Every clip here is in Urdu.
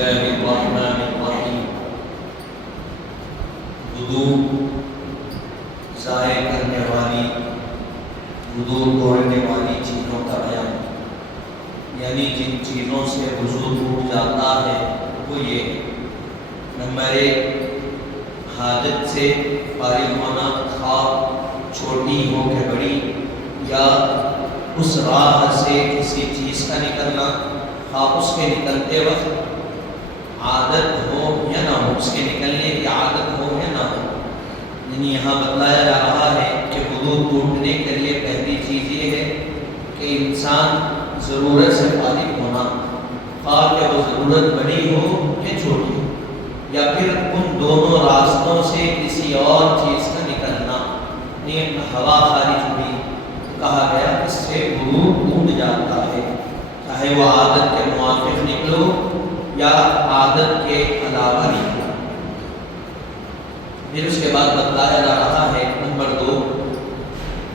الله الرحمن الرحیم۔ وضو ضائع کرنے والی، وضو توڑنے والی چیزوں کا بیان، یعنی جن چیزوں سے وضو ٹوٹ جاتا ہے وہ یہ: نمبر 1، حاجت سے فارغ ہونا، خواہ چھوٹی ہو کہ بڑی، یا اس راہ سے کسی چیز کا نکلنا، خواہ اس کے نکلتے وقت عادت ہو یا نہ ہو، اس کے نکلنے کی عادت ہو یا نہ ہو۔ یعنی یہاں بتلایا جا رہا ہے کہ وضو ٹوٹنے کے لیے پہلی چیز یہ ہے کہ انسان ضرورت سے فارغ ہونا، خواہ کہ وہ ضرورت بڑی ہو یا چھوٹی ہو، یا پھر ان دونوں راستوں سے کسی اور چیز کا نکلنا، یعنی ہوا خارج ہوئی، کہا گیا اس سے وضو ٹوٹ جاتا ہے، چاہے وہ عادت کے موافق نکلو یا عادت کے علاوہ نکلو۔ پھر اس کے بعد بتلایا جا رہا ہے نمبر 2،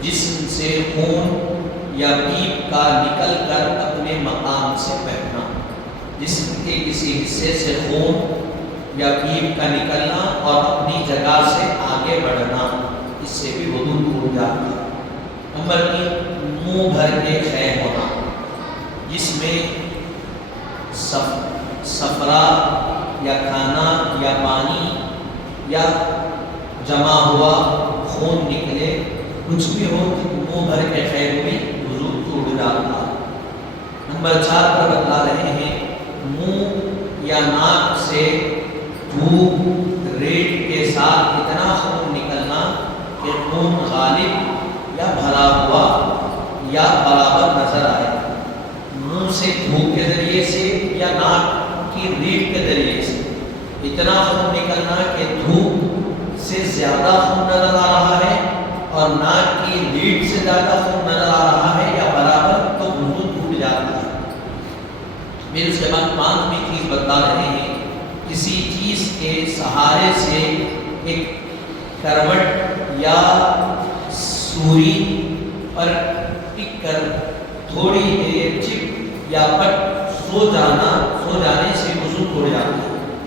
جسم سے خون یا پیپ کا نکل کر اپنے مقام سے بہنا، جسم کے کسی حصے سے خون یا پیپ کا نکلنا اور اپنی جگہ سے آگے بڑھنا، اس سے بھی وضو ٹوٹ جاتا ہے۔ نمبر 3، منہ بھر کے قے ہونا، جس میں صفرا یا کھانا یا پانی یا جمع ہوا خون نکلے، کچھ بھی ہو، منہ بھر کے قے ہوئی، وضو ٹوٹ جاتا ہے۔ نمبر 4 پر بتلا رہے ہیں منہ یا ناک سے دھوپ ریٹ کے ساتھ اتنا خون نکلنا کہ خون غالب یا بھرا ہوا یا برابر نظر آئے، منہ سے دھوپ کے ذریعے سے یا ناک کی ریٹ کے ذریعے سے اتنا خون نکلنا کہ دھوپ سے زیادہ خون نظر آ رہا ہے اور ناک کی ریٹ سے زیادہ خون نظر آ رہا ہے یا برابر، تو وضو ٹوٹ جاتا ہے۔ پھر اس کے بعد 5ویں چیز بتا رہے ہیں، کسی چیز کے سہارے سے ایک کروٹ یا سوری پر ٹک کر تھوڑی دیر چپ یا پٹ سو جانے سے وضو ٹوٹ جاتا ہے۔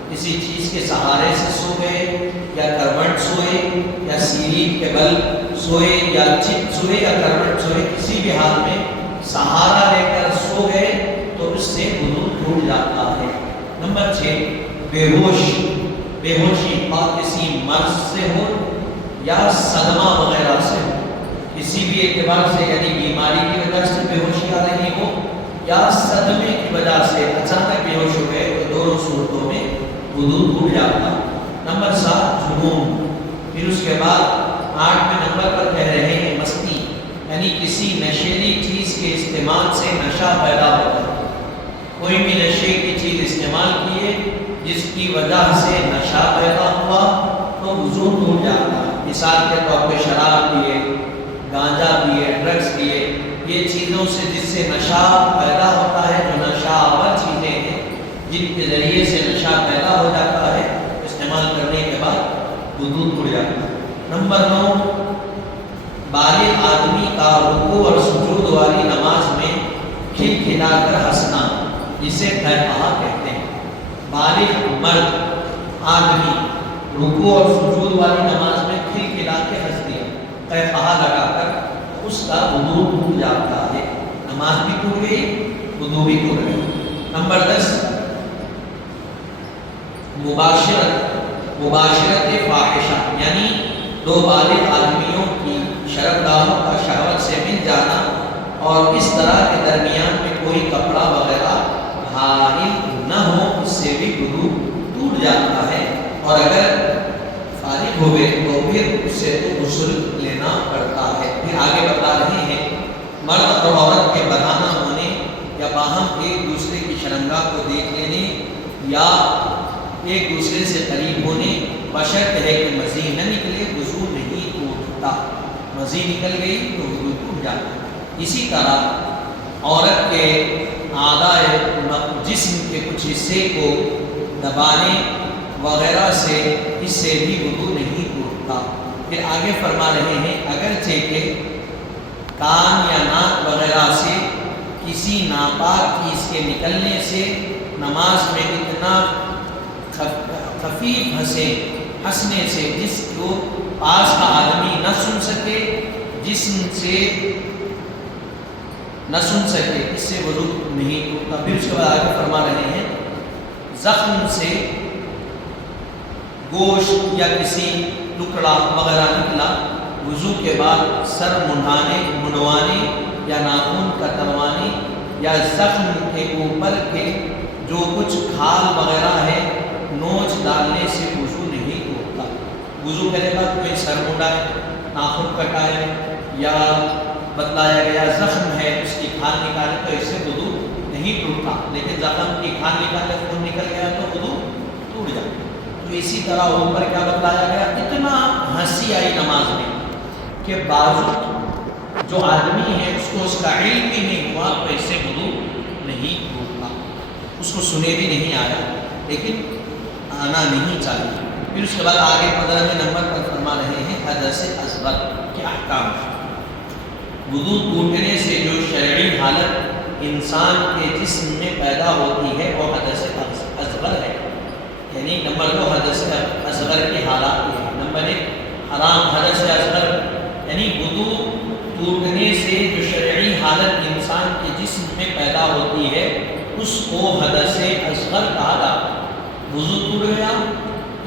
کسی چیز کے سہارے سے سو گئے یا کروٹ سوئے یا سیڑھی کے بل سوئے یا چپ سوئے یا کروٹ سوئے، کسی بھی حال میں سہارا لے کر سو گئے تو اس سے وضو ٹوٹ جاتا ہے۔ نمبر 6، بےہوشی اور کسی مرض سے ہو یا صدمہ وغیرہ سے ہو، کسی بھی اعتبار سے، یعنی بیماری کی وجہ سے بے ہوشی آ رہی ہو یا صدمے کی وجہ سے اچانک بے ہوش ہو گئے، تو دونوں صورتوں میں وضو ٹوٹ جاتا۔ نمبر 7، جنون۔ پھر اس کے بعد 8ویں نمبر پر کہہ رہے ہیں مستی، یعنی کسی نشیلی چیز کے استعمال سے نشہ پیدا ہوتا ہے۔ کوئی بھی نشے کی چیز استعمال کیے جس کی وجہ سے نشہ پیدا ہوا تو وضو ٹوٹ جاتا ہے۔ مثال کے طور پہ شراب پیے، گانجا پیے، ڈرگس پیے، یہ چیزوں سے جس سے نشہ پیدا ہوتا ہے، جو نشہ آور چیزیں ہیں جن کے ذریعے سے نشہ پیدا ہو جاتا ہے، استعمال کرنے کے بعد وضو ٹوٹ جاتا ہے۔ نمبر 9، بالغ آدمی کا رکوع اور سجود والی نماز میں کھلکھلا کر ہنسنا، جسے قہقہہ کہتے ہیں۔ بالغ مرد آدمی رکوع اور سجود والی نماز میں کھلکھلا کے ہنس دیا، قہقہہ لگا کر، اس کا وضو ٹوٹ جاتا ہے، نماز بھی ٹوٹ گئی، وضو بھی ٹوٹ گئی۔ نمبر 10، مباشرت فاحشہ، یعنی دو بالغ آدمیوں کی شرمگاہوں کا شہوت سے مل جانا اور اس طرح کے درمیان میں کوئی کپڑا وغیرہ حائل نہ ہو، اس سے بھی وضو ٹوٹ جاتا ہے، اور اگر فارغ ہو گئے تو پھر اس سے تو غسل لینا پڑتا ہے۔ پھر آگے بتا رہے ہیں مرد اور عورت کے برہنہ ہونے یا باہم ایک دوسرے کی شرمگاہ کو دیکھ لینے یا ایک دوسرے سے قریب ہونے، بشرط ہے کہ مزید نہ نکلے، وضو نہیں ٹوٹتا۔ مزید نکل گئی تو وضو ٹوٹ جاتا۔ اسی طرح عورت کے اعضاء جسم کے کچھ حصے کو دبانے وغیرہ سے اس سے بھی وضو نہیں ٹوٹتا۔ پھر آگے فرما رہے ہیں اگرچہ کہ کان یا ناک وغیرہ سے کسی ناپاک چیز کے نکلنے سے نماز میں اتنا خفیف ہنسنے سے جس کو پاس کا آدمی نہ سن سکے، جسم سے نہ سن سکے، اس سے وضو نہیں ٹوٹتا۔ پھر اس کے بعد آگے فرما رہے ہیں زخم سے گوشت یا کسی ٹکڑا وغیرہ نکلا، وضو کے بعد سر منڈوانے یا ناخن کتروانے یا زخم کے اوپر کے جو کچھ کھال وغیرہ ہے نوچ ڈالنے سے وضو نہیں ٹوٹتا۔ وضو کرے بعد کوئی سر منڈائے، ناخن کٹائے یا بتلایا گیا زخم ہے اس کی کھال نکالے تو اس سے وضو نہیں ٹوٹتا، لیکن زخم کی کھال نکالے خون نکل گیا تو وضو ٹوٹ جاتا۔ تو اسی طرح اوپر کیا بتلایا گیا، اتنا ہنسی آئی نماز میں کہ بازو جو آدمی ہے اس کو اس کا علم بھی نہیں ہوا تو اس سے وضو نہیں ٹوٹتا، اس کو سنے بھی نہیں آیا لیکن آنا نہیں چاہیے۔ پھر اس کے بعد آگے 15ویں نمبر پر فرما رہے ہیں حدث اصغر کے احکام۔ وضو ٹوٹنے سے جو شرعی حالت انسان کے جسم میں پیدا ہوتی ہے وہ حدث اصغر ہے، یعنی نمبر 2 حدث اصغر کی حالات یہ ہے۔ نمبر 1 حرام حدث اصغر، یعنی وضو ٹوٹنے سے جو شرعی حالت انسان کے جسم میں پیدا ہوتی ہے اس کو حدث اصغر کہا جاتا ہے۔ وضو ٹوٹ گیا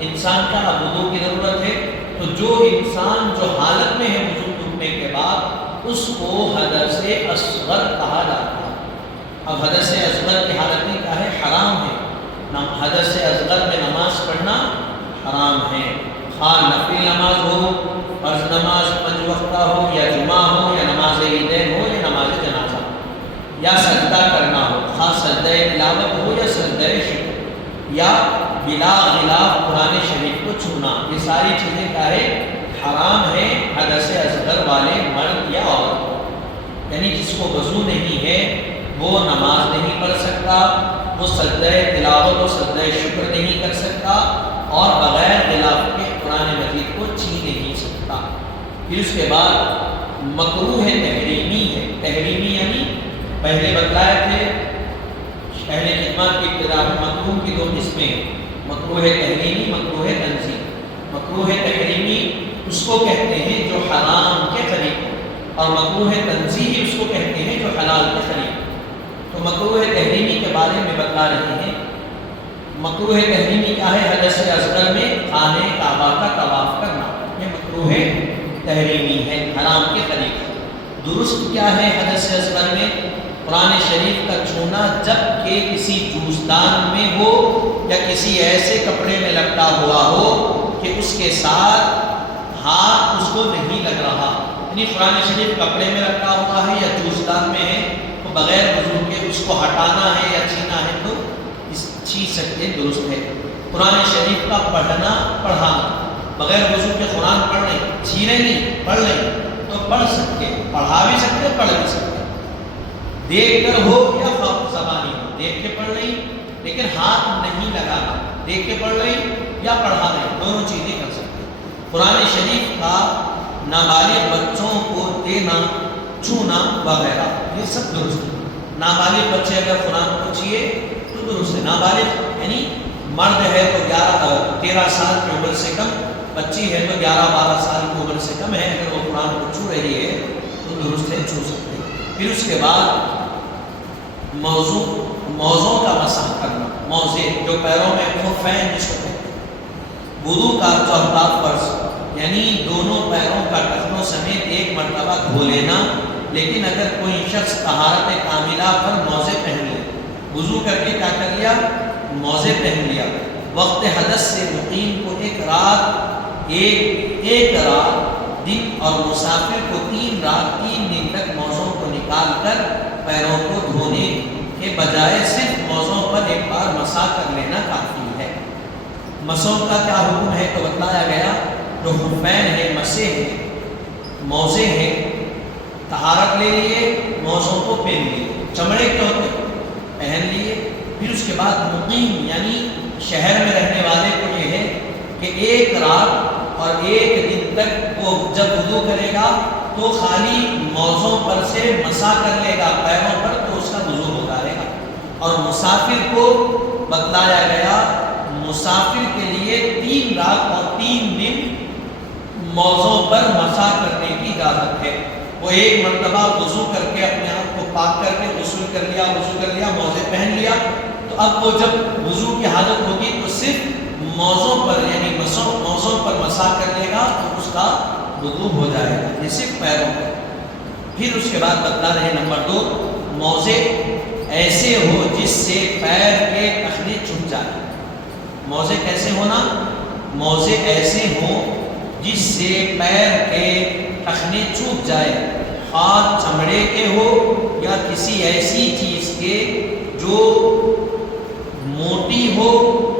انسان کا، اب وضو کی ضرورت ہے، تو جو انسان جو حالت میں ہے وضو ٹوٹنے کے بعد اس کو حدث اصغر کہا جاتا ہے۔ اب حدث اصغر کی حالت میں کیا ہے، حرام ہے۔ حدث اصغر میں نماز پڑھنا حرام ہے، خواہ نفل نماز ہو، فرض نماز 5 وقتہ ہو یا جمعہ ہو یا نماز عیدین ہو یا نماز جنازہ ہو، یا سجدہ کرنا ہو، خواہ سجدہ تلاوت ہو یا سجدہ شکر، یا بلا غلاف قرآن شریف کو چھونا، یہ ساری چیزیں کیا ہے، حرام ہے حدث اصغر والے مرد یا عورت۔ یعنی جس کو وضو نہیں ہے وہ نماز نہیں پڑھ سکتا، وہ سجدہ تلاوت و سجدہ شکر نہیں کر سکتا، اور بغیر غلاف کے قرآن مجید کو چھین نہیں سکتا۔ پھر اس کے بعد مکروہ تحریمی ہے۔ تحریمی یعنی پہلے بتلائے تھے اہل خدمت کی ابتدا میں مکروہ کی 2 قسمیں ہیں، مکروہ تحریمی، مکروہ تنزیہی۔ مکروہ تحریمی اس کو کہتے ہیں جو حرام کے قریب ہو، اور مکروہ تنزیہی اس کو کہتے ہیں جو حلال کے قریب ہو۔ تو مکروہ تحریمی کے بارے میں بتا رہے ہیں۔ مکروہ تحریمی کیا ہے، حدث اصغر میں خانہ کعبہ کا طواف کرنا، یہ مکروہ تحریمی ہے، حرام کے قریب۔ درست کیا ہے حدث اصغر میں، قرآن شریف کا چھونا جب کہ کسی جوزدان میں ہو یا کسی ایسے کپڑے میں لپٹا ہوا ہو کہ اس کے ساتھ ہاتھ اس کو نہیں لگ رہا، یعنی قرآن شریف کپڑے میں رکھا ہوا ہے یا جوزدان میں ہے تو بغیر وضو کے اس کو ہٹانا ہے یا چھینا ہے تو چھین سکتے، درست ہے۔ قرآن شریف کا پڑھانا بغیر وضو کے قرآن پڑھ لیں، چھینے نہیں، پڑھ لیں تو پڑھ سکتے، پڑھا بھی سکتے، پڑھ بھی سکتے، دیکھ کر ہو یا زبانی ہو، دیکھ کے پڑھ لیں لیکن ہاتھ نہیں لگانا، دیکھ کے پڑھ لیں یا پڑھا لیں، دونوں چیزیں کر سکتے۔ قرآن شریف کا نابالغ بچوں کو دینا، چھونا وغیرہ یہ سب درست ہے۔ نابالغ بچے اگر قرآن کو چھیے تو درست ہے۔ نابالغ یعنی مرد ہے تو 13 سال کی عمر سے کم، بچی ہے تو 11-12 سال کی عمر سے کم ہے، اگر وہ قرآن کو چھو رہی ہے تو درست ہے، چھو سکتے ہیں۔ پھر اس کے بعد موضوع کا مسح کرنا، موضع جو پیروں میں خفین جس کو کہتے ہیں۔ وضو کا 4 فرض، یعنی دونوں پیروں کا ٹخنوں سمیت 1 مرتبہ دھو لینا، لیکن اگر کوئی شخص طہارت کاملہ پر موزے پہن لے، وضو کر کے کیا کر لیا، موزے پہن لیا، وقت حدث سے مقیم کو 1 رات دن اور مسافر کو 3 رات 3 دن تک موزوں کو نکال کر پیروں کو دھونے کے بجائے صرف موزوں پر 1 بار مسح کر لینا کافی ہے۔ مسوں کا کیا حکم ہے تو بتلایا گیا، جو خفین ہے، مسے ہیں، موزے ہیں، طہارت لے لیے، موزوں کو پہن لیے، چمڑے کے ہوتے پہن لیے۔ پھر اس کے بعد مقیم یعنی شہر میں رہنے والے کو یہ ہے کہ 1 رات اور 1 دن تک وہ جب وضو کرے گا تو خالی موزوں پر سے مسح کر لے گا پیروں پر، تو اس کا وضو ہو جائے گا۔ اور مسافر کو بتلایا گیا مسافر کے لیے 3 رات اور 3 دن موزوں پر مسح کرنے کی اجازت ہے۔ وہ ایک مرتبہ وضو کر کے اپنے آپ کو پاک کر کے غسل کر لیا، وضو کر لیا، موزے پہن لیا، تو اب وہ جب وضو کی حالت ہوگی تو صرف موزوں پر یعنی موزوں پر مسح کر لے گا تو اس کا وضو ہو جائے گا، یہ صرف پیروں پر۔ پھر اس کے بعد بتلا رہے نمبر 2، موزے ایسے ہو جس سے پیر کے ٹخنے چھپ جائے۔ موزے کیسے ہونا؟ موزے ایسے ہوں جس سے پیر کے ٹخنے چھپ جائے، خواہ چمڑے کے ہو یا کسی ایسی چیز کے جو موٹی ہو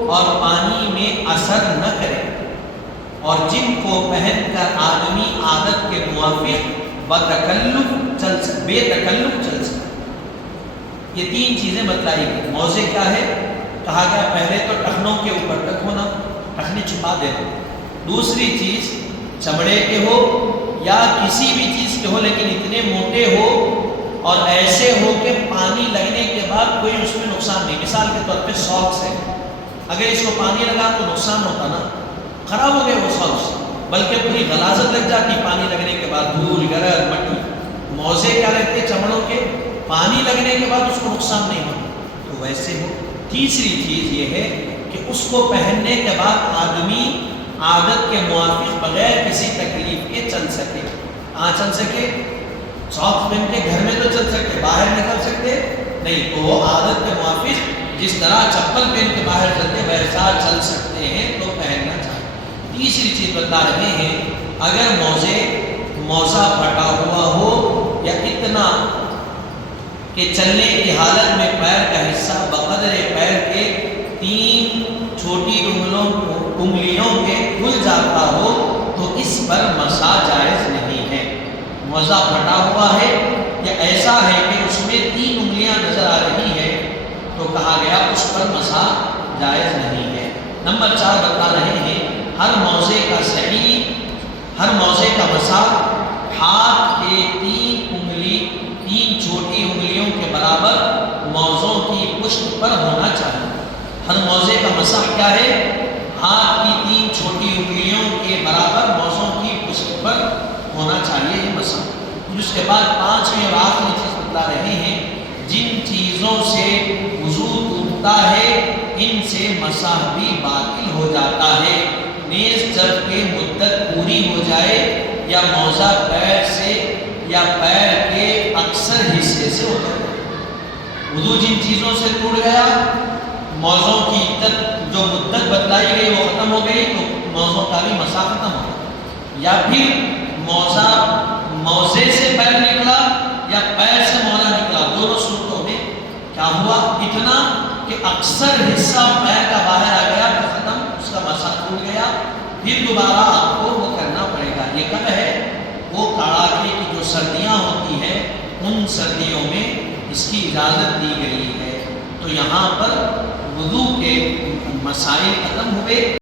اور پانی میں اثر نہ کرے، اور جن کو پہن کر آدمی عادت کے موافق بے تکلف چل سکے۔ یہ 3 چیزیں بتلائی گئی۔ موزے کیا ہے؟ کہا گیا پہلے تو ٹخنوں کے اوپر تک ہونا، ٹخنے چھپا دینا۔ دوسری چیز چمڑے کے ہو یا کسی بھی چیز کے ہو لیکن اتنے موٹے ہو اور ایسے ہو کہ پانی لگنے کے بعد کوئی اس میں نقصان نہیں۔ مثال کے طور پہ ساکس ہے، اگر اس کو پانی لگا تو نقصان ہوتا نا، خراب ہو گئے وہ ساکس، بلکہ پوری غلاظت لگ جاتی پانی لگنے کے بعد، دھول گرد مٹی۔ موزے کیا رہتے چمڑوں کے، پانی لگنے کے بعد اس کو نقصان نہیں ہوتا، تو ویسے ہو۔ تیسری چیز یہ ہے کہ اس کو پہننے کے بعد آدمی عادت کے موافق بغیر کسی تکلیف کے چل سکے۔ چل سکے، ساکس پہن کے گھر میں تو چل سکتے، باہر نکل سکتے نہیں، تو وہ عادت کے موافق جس طرح چپل پہن کے باہر چلتے ویسا چل سکتے ہیں تو پہننا چاہیے۔ تیسری چیز بتا رہے ہیں، اگر موزہ پھٹا ہوا ہو یا اتنا کہ چلنے کی حالت میں پیر کا حصہ بقدر پیر کے 3 چھوٹی انگلیوں کے کھل جاتا ہو تو اس پر مسح جائز نہیں ہے۔ موزہ پھٹا ہوا ہے یا ایسا ہے کہ اس میں 3 انگلیاں نظر آ رہی ہے تو کہا گیا اس پر مسح جائز نہیں ہے۔ نمبر 4 بتا رہے ہیں، ہر موزے کا مسح ہاتھ کے 3 چھوٹی انگلیوں کے برابر موزوں کی پشت پر ہونا چاہیے۔ ہر موزے کا مسح کیا ہے؟ ہاتھ کی 3 چھوٹی انگلیوں کے برابر موزوں کی پشت پر ہونا چاہیے یہ مسح۔ پھر اس کے بعد 5ویں اور آخری چیز بتا رہے ہیں، جن چیزوں سے وضو ٹوٹتا ہے ان سے مسح بھی باطل ہو جاتا ہے، نیز جب کہ مدت پوری ہو جائے یا موزہ پیر سے یا پیر کے اکثر حصے سے اتر جائے۔ وضو جن چیزوں سے ٹوٹ گیا، موزوں کی جو مدت بتلائی گئی وہ ختم ہو گئی تو موزوں کا بھی مسح ختم ہو گیا، یا پھر موزے سے پیر نکلا یا پیر سے موزہ نکلا، دونوں صورتوں میں کیا ہوا؟ اتنا کہ اکثر حصہ پیر کا باہر آ گیا تو ختم، اس کا مسح ٹوٹ گیا، پھر دوبارہ آپ کو وہ کرنا پڑے گا۔ یہ کب ہے؟ وہ کڑاکے کی جو سردیاں ہوتی ہیں ان سردیوں میں اس کی اجازت دی گئی ہے۔ تو یہاں پر وضو کے مسائل ختم ہوئے۔